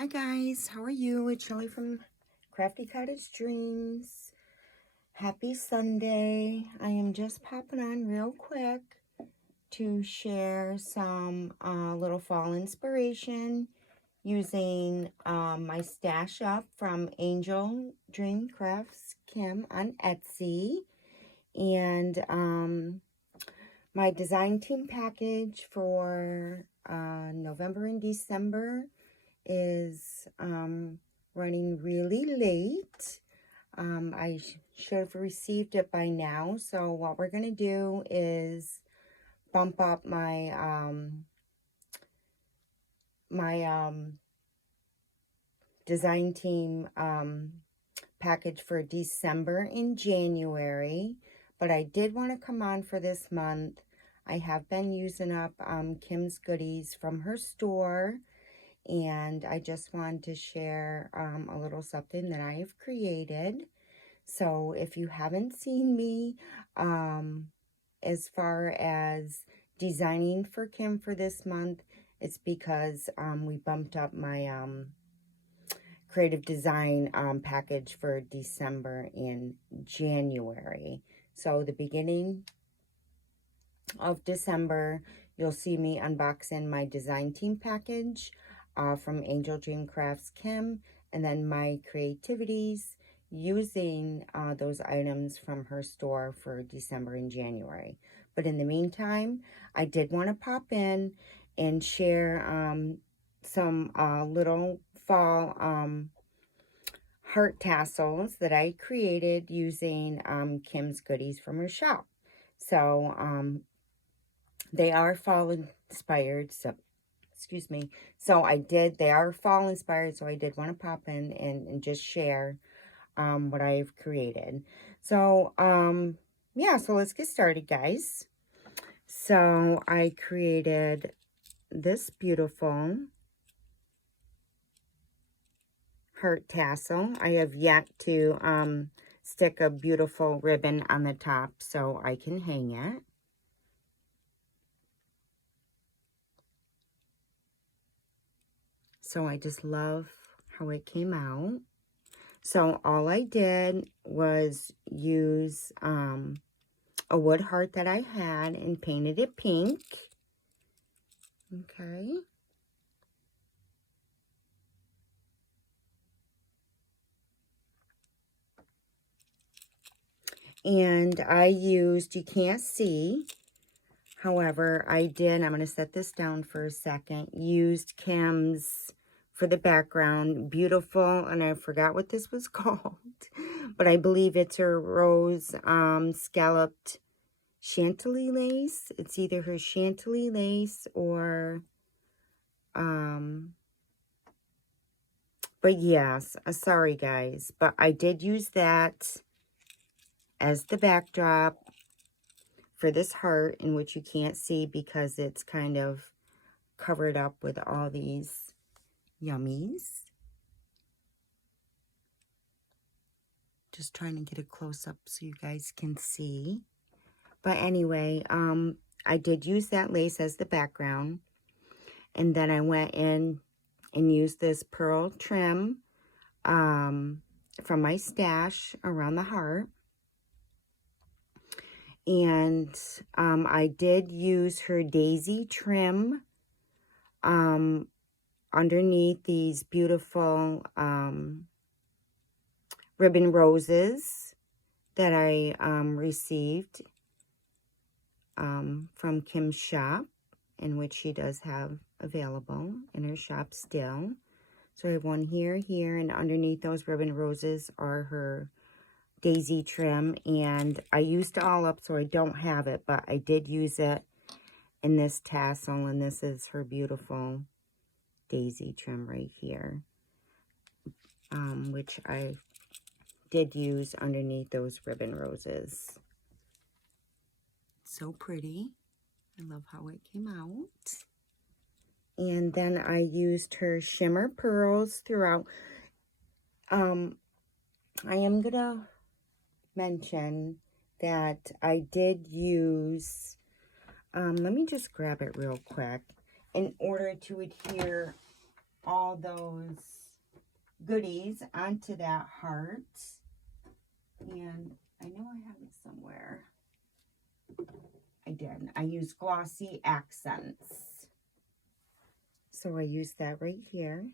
Hi guys, how are you? It's Shelly from Crafty Cottage Dreams. Happy Sunday. I am just popping on real quick to share some little fall inspiration using my stash up from Angel Dream Crafts Kim on Etsy. And my design team package for November and December is running really late. I should have received it by now. So what we're going to do is bump up my design team package for December and January. But I did want to come on for this month. I have been using up Kim's goodies from her store. And I just wanted to share a little something that I have created. So if you haven't seen me as far as designing for Kim for this month, it's because we bumped up my creative design package for December and January. So the beginning of December, you'll see me unboxing my design team package from Angel Dream Crafts Kim, and then my creativities using those items from her store for December and January. But in the meantime, I did want to pop in and share some little fall heart tassels that I created using Kim's goodies from her shop. So they are fall inspired, so excuse me. So they are fall inspired, so I did want to pop in and just share what I've created. So, yeah, so let's get started, guys. So I created this beautiful heart tassel. I have yet to stick a beautiful ribbon on the top so I can hang it. So I just love how it came out. So all I did was use a wood heart that I had and painted it pink. Okay. And I used, you can't see, however, I did, I'm going to set this down for a second, used Kim's for the background, beautiful, and I forgot what this was called, but I believe it's her rose scalloped chantilly lace. It's either her chantilly lace or, but yes, sorry guys, but I did use that as the backdrop for this heart, in which you can't see because it's kind of covered up with all these yummies. Just trying to get a close-up so you guys can see. But anyway, I did use that lace as the background. And then I went in and used this pearl trim from my stash around the heart. And I did use her daisy trim underneath these beautiful ribbon roses that I received from Kim's shop, in which she does have available in her shop still. So I have one here, and underneath those ribbon roses are her daisy trim, and I used it all up so I don't have it, but I did use it in this tassel, and this is her beautiful daisy trim right here, which I did use underneath those ribbon roses. So pretty. I love how it came out. And then I used her shimmer pearls throughout. I am gonna mention that I did use, let me just grab it real quick, in order to adhere all those goodies onto that heart. And I know I have it somewhere. I did. I use glossy accents. So I use that right here.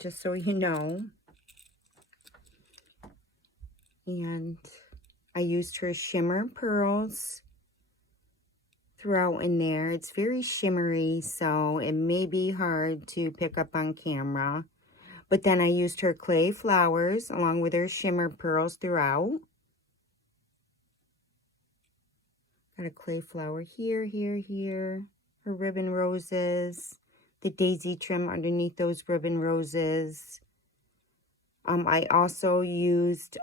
Just so you know. And I used her shimmer pearls throughout in there. It's very shimmery, so it may be hard to pick up on camera. But then I used her clay flowers along with her shimmer pearls throughout. Got a clay flower here, here, here. Her ribbon roses. The daisy trim underneath those ribbon roses. I also used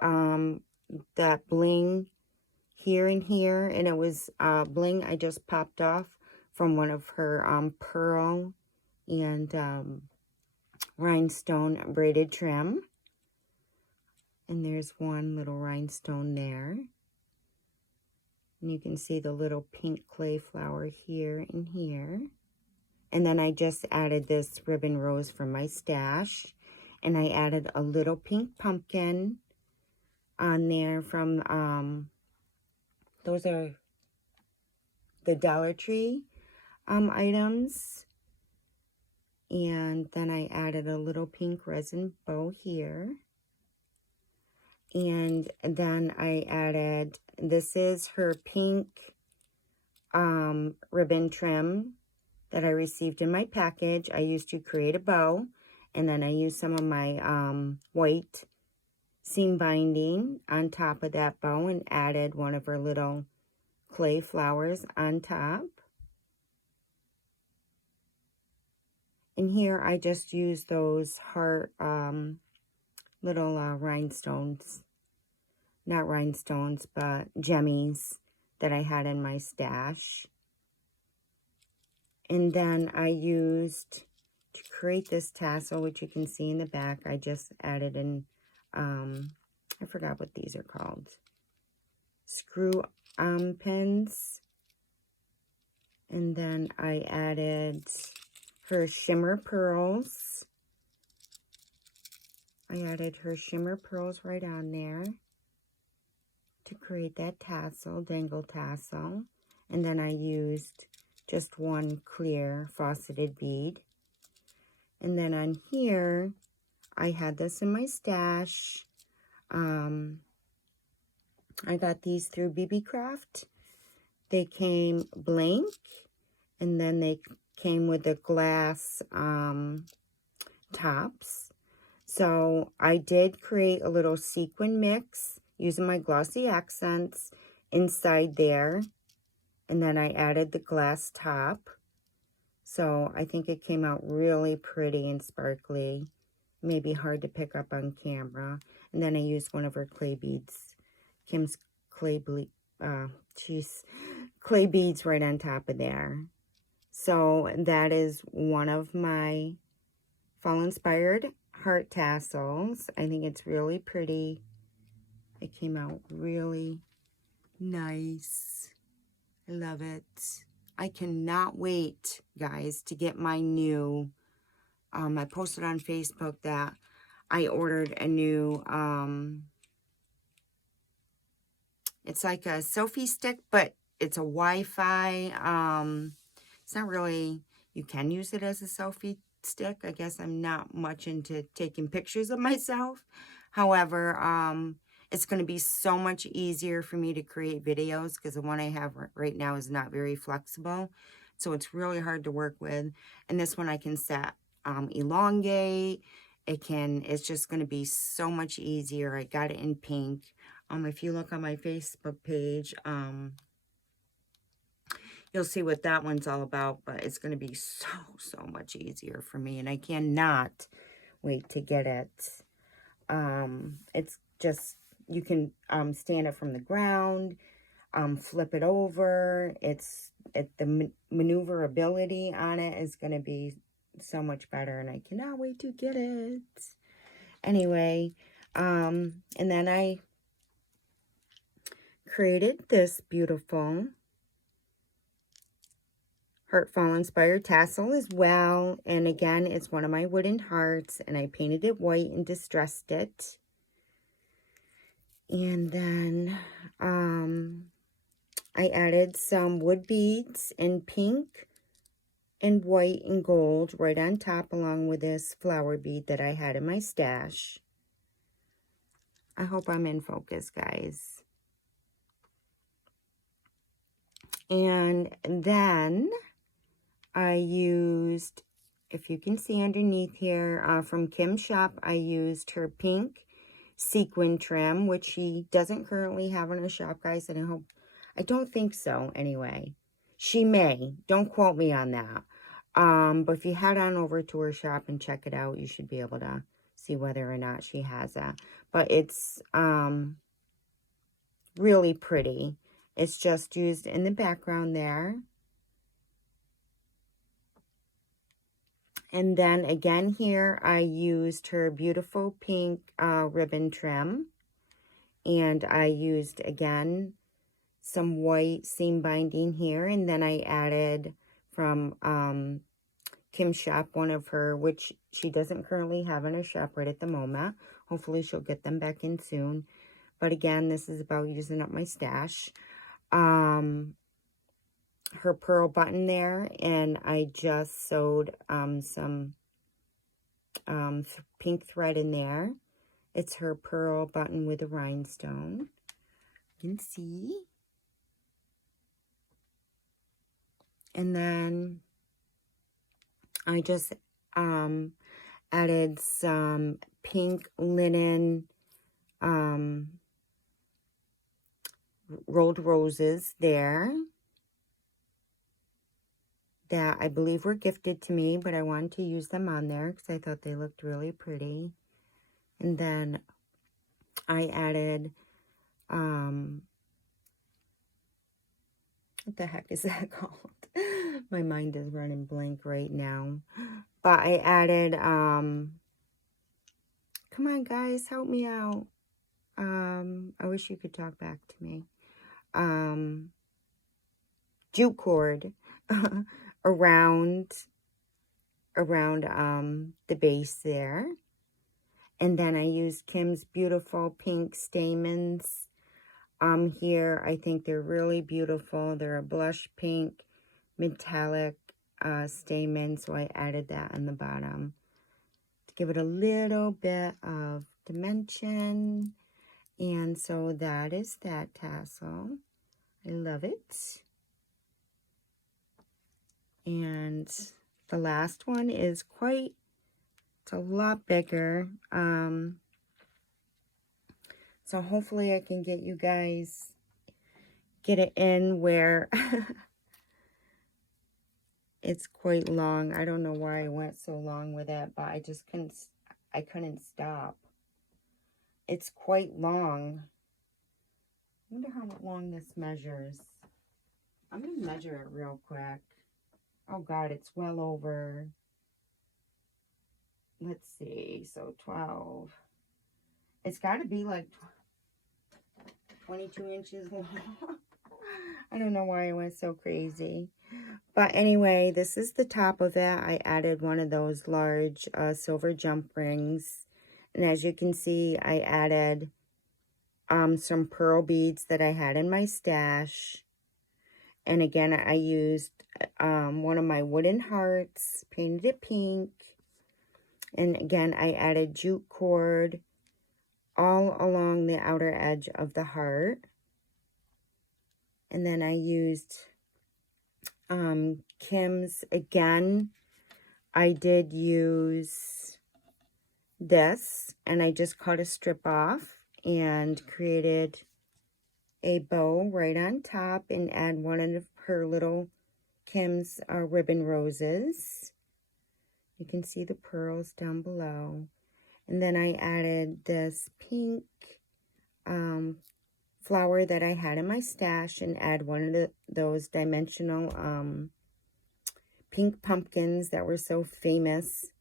that bling here and here, and it was bling I just popped off from one of her pearl and rhinestone braided trim. And there's one little rhinestone there. And you can see the little pink clay flower here and here. And then I just added this ribbon rose from my stash. And I added a little pink pumpkin on there from, those are the Dollar Tree items. And then I added a little pink resin bow here. And then I added, this is her pink ribbon trim that I received in my package. I used to create a bow. And then I used some of my white seam binding on top of that bow and added one of her little clay flowers on top. And here I just used those heart little rhinestones. Not rhinestones, but jemmies that I had in my stash. And then I used, to create this tassel, which you can see in the back, I just added in, I forgot what these are called. Screw pins. And then I added her shimmer pearls. I added her shimmer pearls right on there to create that tassel, dangle tassel. And then I used just one clear faceted bead. And then on here, I had this in my stash. I got these through BB Craft. They came blank, and then they came with the glass tops. So I did create a little sequin mix using my glossy accents inside there. And then I added the glass top. So I think it came out really pretty and sparkly. Maybe hard to pick up on camera. And then I used one of her clay beads. Kim's clay beads right on top of there. So that is one of my fall inspired heart tassels. I think it's really pretty. It came out really nice. I love it. I cannot wait, guys, to get my new, I posted on Facebook that I ordered a new, it's like a selfie stick, but it's a Wi-Fi, it's not really, you can use it as a selfie stick. I guess I'm not much into taking pictures of myself. However, it's going to be so much easier for me to create videos because the one I have right now is not very flexible. So it's really hard to work with. And this one I can set elongate. It's just going to be so much easier. I got it in pink. If you look on my Facebook page, you'll see what that one's all about, but it's going to be so much easier for me, and I cannot wait to get it. It's just, you can stand it from the ground, flip it over. The maneuverability on it is going to be so much better, and I cannot wait to get it. Anyway, and then I created this beautiful Heartfall Inspired tassel as well. And again, it's one of my wooden hearts, and I painted it white and distressed it. And then I added some wood beads in pink and white and gold right on top, along with this flower bead that I had in my stash. I hope I'm in focus, guys. And then I used, if you can see underneath here, from Kim's shop, I used her pink sequin trim, which she doesn't currently have in her shop, guys, and I don't think so anyway. She may, don't quote me on that. But if you head on over to her shop and check it out, you should be able to see whether or not she has that. But it's really pretty. It's just used in the background there. And then again here, I used her beautiful pink ribbon trim. And I used, again, some white seam binding here. And then I added from Kim's shop, one of her, which she doesn't currently have in her shop right at the moment. Hopefully she'll get them back in soon. But again, this is about using up my stash. Her pearl button there, and I just sewed some pink thread in there. It's her pearl button with a rhinestone. You can see. And then I just added some pink linen rolled roses there that I believe were gifted to me, but I wanted to use them on there because I thought they looked really pretty. And then I added, what the heck is that called? My mind is running blank right now. But I added, come on guys, help me out. I wish you could talk back to me. Jute cord around the base there. And then I used Kim's beautiful pink stamens here. I think they're really beautiful. They're a blush pink metallic stamen, so I added that on the bottom to give it a little bit of dimension. And so that is that tassel. I love it. And the last one is it's a lot bigger. So hopefully I can get you guys, get it in where it's quite long. I don't know why I went so long with it, but I couldn't stop. It's quite long. I wonder how long this measures. I'm going to measure it real quick. Oh God, it's well over, let's see, so 12. It's got to be like 22 inches long. I don't know why I went so crazy. But anyway, this is the top of it. I added one of those large silver jump rings. And as you can see, I added some pearl beads that I had in my stash. And again, I used one of my wooden hearts, painted it pink. And again, I added jute cord all along the outer edge of the heart. And then I used Kim's, again, I did use this, and I just cut a strip off and created a bow right on top and add one of her little Kim's ribbon roses. You can see the pearls down below. And then I added this pink flower that I had in my stash and add one of those dimensional pink pumpkins that were so famous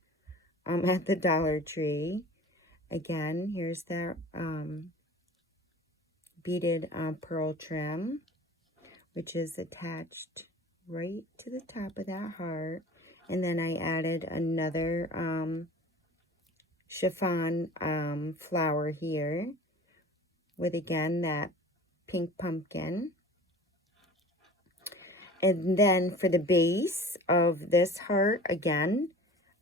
at the Dollar Tree. Again, here's that beaded pearl trim, which is attached right to the top of that heart. And then I added another chiffon flower here with, again, that pink pumpkin. And then for the base of this heart, again,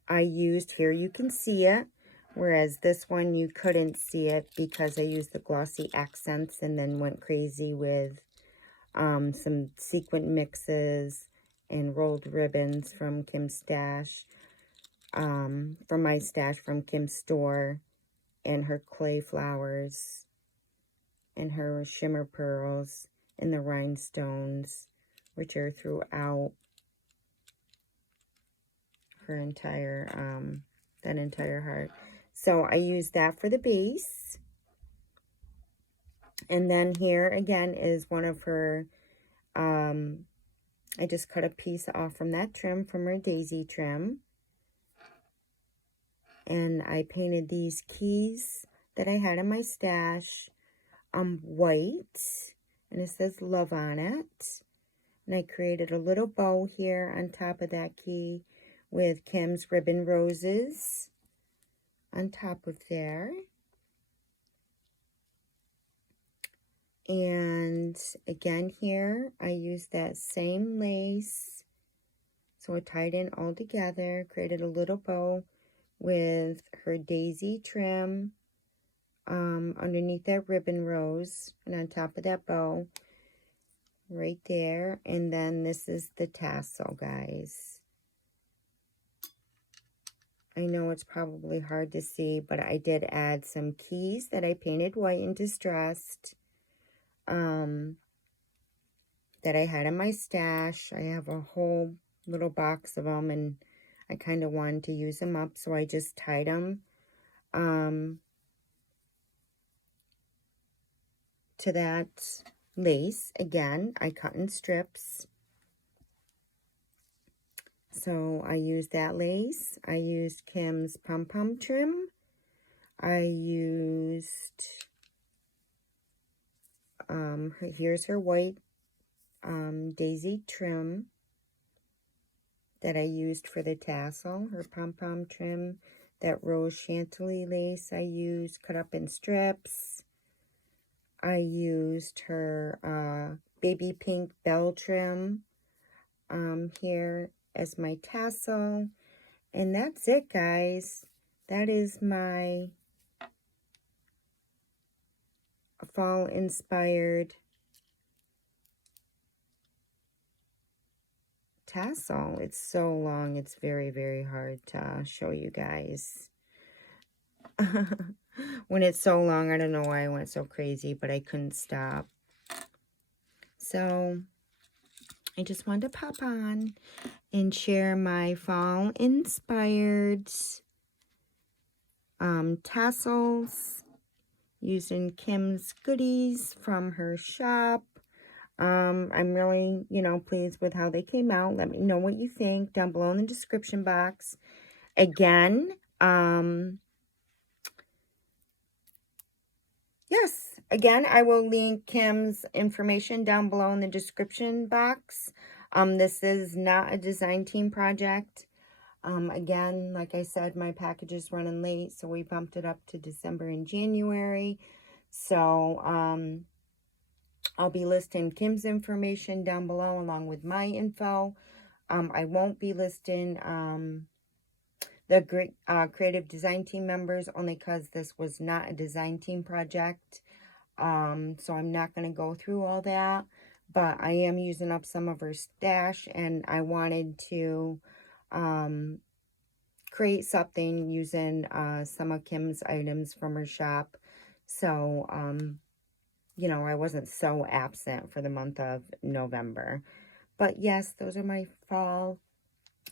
I used, here you can see it, whereas this one you couldn't see it because I used the glossy accents and then went crazy with some sequin mixes and rolled ribbons from Kim's stash, from my stash from Kim's store, and her clay flowers and her shimmer pearls and the rhinestones, which are throughout her entire, that entire heart. So I used that for the base. And then here again is one of her, I just cut a piece off from that trim, from her daisy trim. And I painted these keys that I had in my stash white. And it says love on it. And I created a little bow here on top of that key with Kim's ribbon roses on top of there. And again here, I used that same lace. So I tied in all together, created a little bow with her daisy trim underneath that ribbon rose and on top of that bow right there. And then this is the tassel, guys. I know it's probably hard to see, but I did add some keys that I painted white and distressed that I had in my stash. I have a whole little box of them, and I kind of wanted to use them up, so I just tied them to that lace. Again, I cut in strips. So I used that lace. I used Kim's pom-pom trim. I used, here's her white daisy trim that I used for the tassel, her pom-pom trim. That rose chantilly lace I used, cut up in strips. I used her baby pink bell trim here as my tassel. And that's it, guys. That is my fall inspired tassel. It's so long, it's very, very hard to show you guys. When it's so long, I don't know why I went so crazy, but I couldn't stop. So I just wanted to pop on and share my fall inspired tassels using Kim's goodies from her shop. I'm really, pleased with how they came out. Let me know what you think down below in the description box. Again, yes, again, I will link Kim's information down below in the description box. This is not a design team project. Again, like I said, my package is running late, so we bumped it up to December and January. So, I'll be listing Kim's information down below along with my info. I won't be listing the creative design team members, only because this was not a design team project. So I'm not going to go through all that, but I am using up some of her stash, and I wanted to create something using some of Kim's items from her shop. So, I wasn't so absent for the month of November. But yes, those are my fall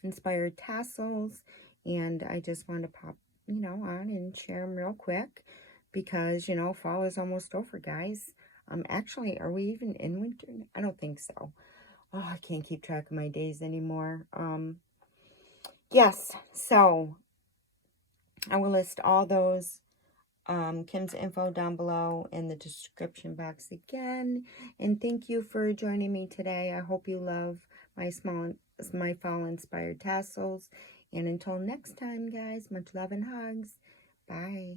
inspired tassels. And I just wanted to pop, on and share them real quick. Because, fall is almost over, guys. Actually, are we even in winter? I don't think so. Oh, I can't keep track of my days anymore. Yes, so I will list all those Kim's info down below in the description box again. And thank you for joining me today. I hope you love my fall-inspired tassels. And until next time, guys, much love and hugs. Bye.